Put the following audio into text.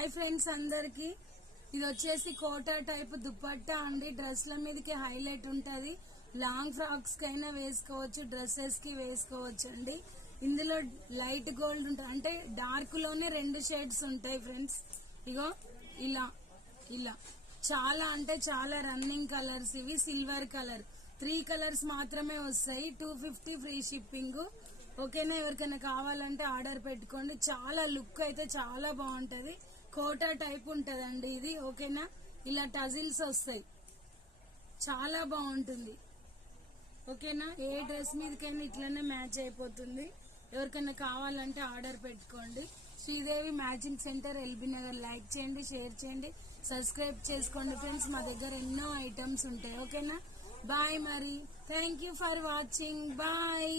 Hi friends అందరికి ఇది వచ్చేసి కోటా టైప్ దుపట్టా అండి. డ్రెస్ల మీదకి హైలైట్ ఉంటది. లాంగ్ ఫ్రాక్స్ కైనా వేసుకోవచ్చు, డ్రెస్సెస్ కి వేసుకోవచ్చు అండి. ఇందులో లైట్ గోల్డ్ ఉంటుంది, అంటే డార్క్ లోనే 2 షేడ్స్ ఉంటాయి ఫ్రెండ్స్. ఇగో ఇలా ఇలా చాలా అంటే చాలా రన్నింగ్ కలర్స్ ఇవి. సిల్వర్ కలర్ 3 కలర్స్ మాత్రమే వస్తాయి. 250 ఫ్రీ షిప్పింగ్. ఓకేనా, ఎవరికైనా కావాలంటే ఆర్డర్ పెట్టుకోండి. చాలా లుక్ అయితే చాలా బాగుంటది. కోటా టైప్ ఉంటదండి ఇది. ఓకేనా, ఇలా టజిల్స్ వస్తాయి, చాలా బాగుంటుంది. ఓకేనా, ఏ డ్రెస్ మీదకైనా ఇట్లనే మ్యాచ్ అయిపోతుంది. ఎవరికైనా కావాలంటే ఆర్డర్ పెట్టుకోండి. Sridevi matching centre, LB Nagar. Like చేయండి, షేర్ చేయండి, సబ్స్క్రైబ్ చేసుకోండి ఫ్రెండ్స్. మా దగ్గర ఎన్నో ఐటమ్స్ ఉంటాయి. ఓకేనా, బాయ్. మరి thank you for watching. Bye.